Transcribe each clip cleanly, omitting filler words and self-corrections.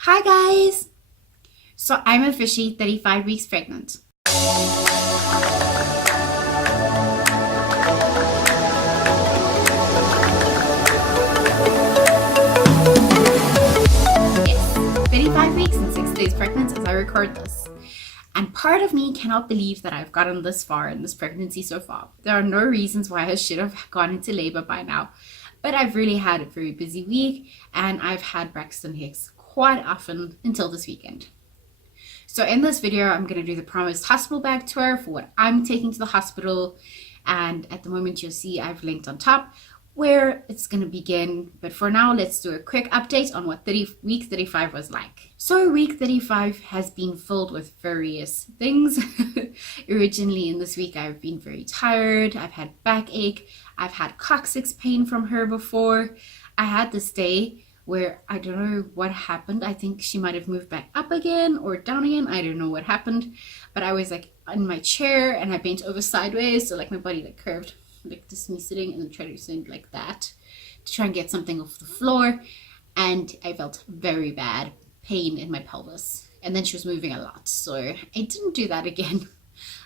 Hi guys! So I'm officially 35 weeks pregnant. Yes, 35 weeks and 6 days pregnant as I record this. And part of me cannot believe that I've gotten this far in this pregnancy so far. There are no reasons why I should have gone into labor by now, but I've really had a very busy week and I've had Braxton Hicks quite often until this weekend. So in this video, I'm going to do the promised hospital bag tour for what I'm taking to the hospital. And at the moment you'll see I've linked on top where it's going to begin. But for now, let's do a quick update on what week 35 was like. So week 35 has been filled with various things. Originally in this week, I've been very tired. I've had backache. I've had coccyx pain from her before. I had this day where I don't know what happened. I think she might have moved back up again or down again. I don't know what happened, but I was like in my chair and I bent over sideways, so like my body like curved like this, me sitting, and then try to stand like that to try and get something off the floor, and I felt very bad pain in my pelvis, and then she was moving a lot, so I didn't do that again.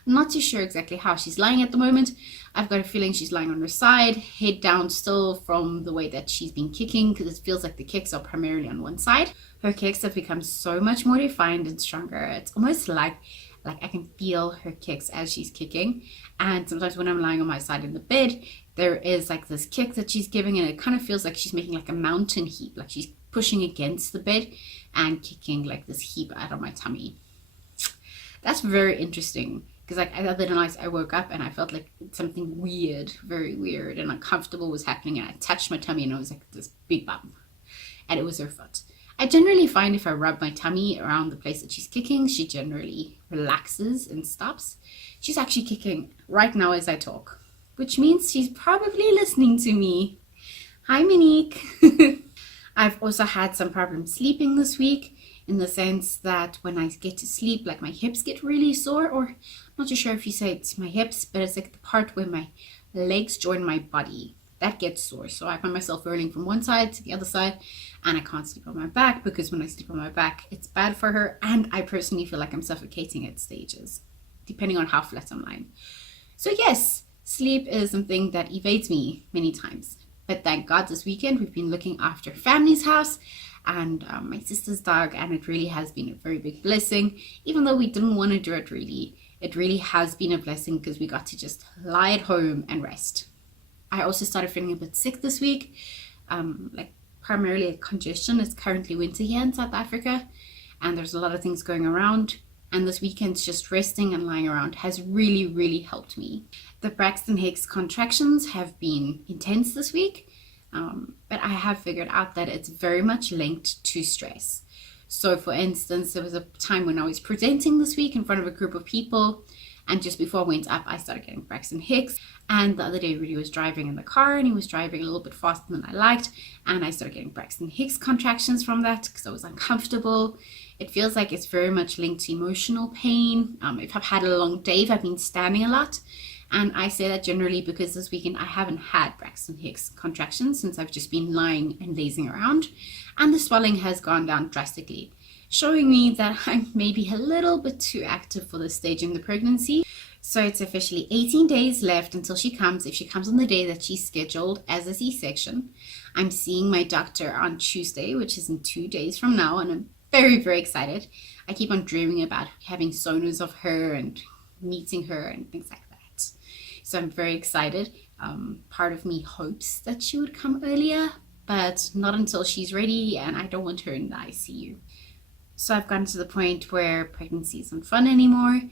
I'm not too sure exactly how she's lying at the moment. I've got a feeling she's lying on her side, head down still from the way that she's been kicking, because it feels like the kicks are primarily on one side. Her kicks have become so much more defined and stronger. It's almost like I can feel her kicks as she's kicking. And sometimes when I'm lying on my side in the bed, there is like this kick that she's giving, and it kind of feels like she's making like a mountain heap, like she's pushing against the bed and kicking like this heap out of my tummy. That's very interesting, because like the other night I woke up and I felt like something weird, very weird and uncomfortable was happening, and I touched my tummy and it was like this big bump, and it was her foot. I generally find if I rub my tummy around the place that she's kicking, she generally relaxes and stops. She's actually kicking right now as I talk, which means she's probably listening to me. Hi, Monique. I've also had some problems sleeping this week, in the sense that when I get to sleep, like my hips get really sore, or I'm not too sure if you say it's my hips, but it's like the part where my legs join my body. That gets sore. So I find myself rolling from one side to the other side, and I can't sleep on my back, because when I sleep on my back, it's bad for her, and I personally feel like I'm suffocating at stages, depending on how flat I'm lying. So yes, sleep is something that evades me many times. But thank God this weekend we've been looking after family's house and my sister's dog, and it really has been a very big blessing. Even though we didn't want to do it really, it really has been a blessing, because we got to just lie at home and rest. I also started feeling a bit sick this week, like primarily a congestion. It's currently winter here in South Africa, and there's a lot of things going around. And this weekend's just resting and lying around has really, really helped me. The Braxton Hicks contractions have been intense this week, but I have figured out that it's very much linked to stress. So for instance, there was a time when I was presenting this week in front of a group of people, and just before I went up, I started getting Braxton Hicks. And the other day, Rudy was driving in the car, and he was driving a little bit faster than I liked. And I started getting Braxton Hicks contractions from that, because I was uncomfortable. It feels like it's very much linked to emotional pain. If I've had a long day, if I've been standing a lot. And I say that generally because this weekend I haven't had Braxton Hicks contractions, since I've just been lying and lazing around. And the swelling has gone down drastically, showing me that I'm maybe a little bit too active for this stage in the pregnancy. So it's officially 18 days left until she comes. If she comes on the day that she's scheduled as a C-section, I'm seeing my doctor on Tuesday, which is in 2 days from now, and I'm very, very excited. I keep on dreaming about having sonos of her and meeting her and things like that. So I'm very excited. Part of me hopes that she would come earlier, but not until she's ready, and I don't want her in the ICU. So I've gotten to the point where pregnancy isn't fun anymore.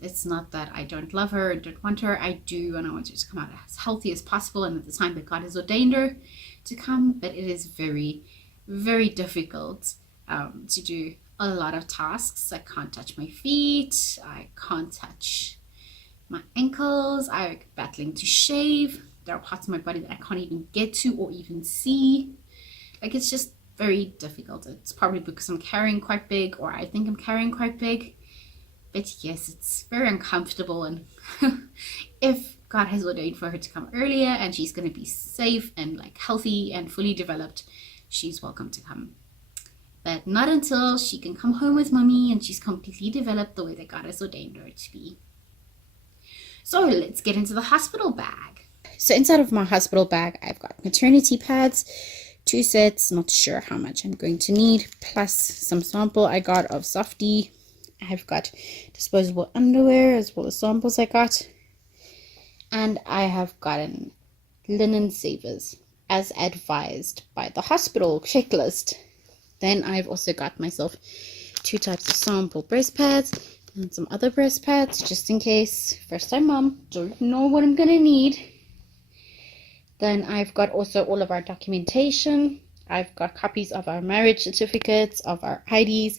It's not that I don't love her and don't want her. I do, and I want her to come out as healthy as possible, and at the time that God has ordained her to come. But it is very, very difficult to do a lot of tasks. I can't touch my feet. I can't touch my ankles. I'm battling to shave. There are parts of my body that I can't even get to or even see. Like, it's just very difficult. It's probably because I'm carrying quite big, or I think I'm carrying quite big. But yes, it's very uncomfortable, and if God has ordained for her to come earlier and she's going to be safe and like healthy and fully developed, she's welcome to come. but not until she can come home with mommy and she's completely developed the way that God has ordained her to be. So let's get into the hospital bag. So inside of my hospital bag, I've got maternity pads, 2 sets, not sure how much I'm going to need, plus some sample I got of Softy. I've got disposable underwear as well as samples I got. And I have gotten linen savers as advised by the hospital checklist. Then I've also got myself 2 types of sample breast pads and some other breast pads just in case. First time mom, don't know what I'm gonna need. Then I've got also all of our documentation. I've got copies of our marriage certificates, of our IDs,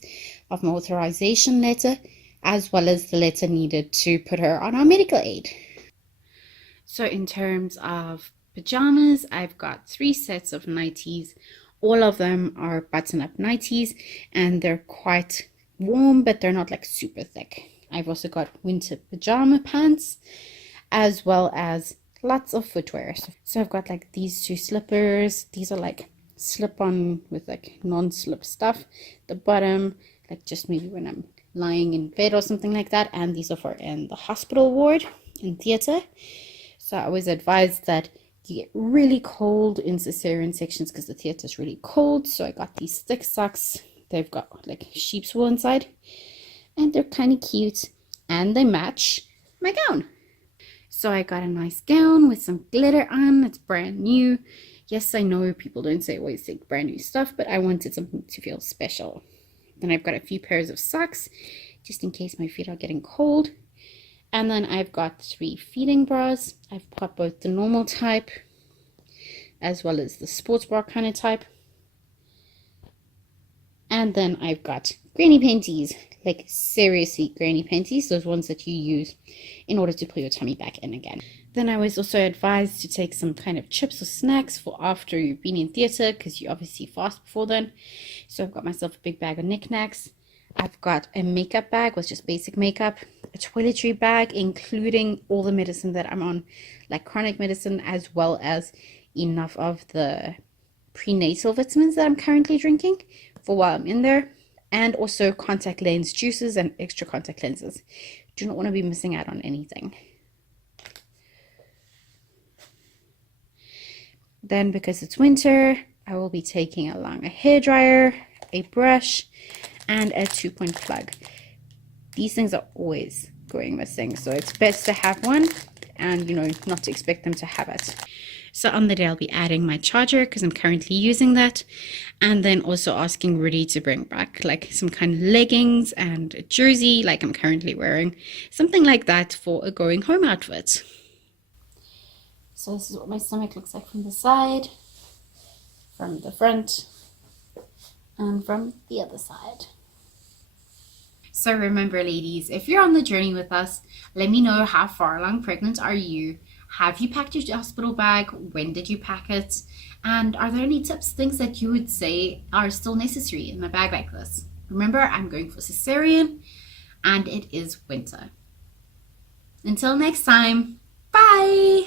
of my authorization letter, as well as the letter needed to put her on our medical aid. So in terms of pajamas, I've got 3 sets of nighties. All of them are button-up nighties, and they're quite warm, but they're not like super thick. I've also got winter pajama pants, as well as lots of footwear. So I've got like these 2 slippers. These are like slip-on with like non-slip stuff. The bottom, like just maybe when I'm lying in bed or something like that. And these are for in the hospital ward in theater. So I was advised that you get really cold in cesarean sections because the theater is really cold. So I got these thick socks. They've got like sheep's wool inside, and they're kind of cute, and they match my gown. So I got a nice gown with some glitter on. It's brand new. Yes, I know people don't say always take brand new stuff, but I wanted something to feel special. Then I've got a few pairs of socks just in case my feet are getting cold. And then I've got 3 feeding bras. I've got both the normal type as well as the sports bra kind of type. And then I've got granny panties, like seriously granny panties, those ones that you use in order to put your tummy back in again. Then I was also advised to take some kind of chips or snacks for after you've been in theater, because you obviously fast before then. So I've got myself a big bag of knickknacks. I've got a makeup bag with just basic makeup, a toiletry bag including all the medicine that I'm on, like chronic medicine, as well as enough of the prenatal vitamins that I'm currently drinking for while I'm in there, and also contact lens juices and extra contact lenses. Do not want to be missing out on anything. Then, because it's winter, I will be taking along a hairdryer, a brush, and a 2-point plug. These things are always going missing, so it's best to have one and, you know, not to expect them to have it. So on the day I'll be adding my charger because I'm currently using that, and then also asking Rudy to bring back like some kind of leggings and a jersey like I'm currently wearing, something like that for a going home outfit. So this is what my stomach looks like from the side, from the front, and from the other side. So remember, ladies, if you're on the journey with us, let me know how far along pregnant are you. Have you packed your hospital bag? When did you pack it? And are there any tips, things that you would say are still necessary in a bag like this? Remember, I'm going for cesarean and it is winter. Until next time, bye!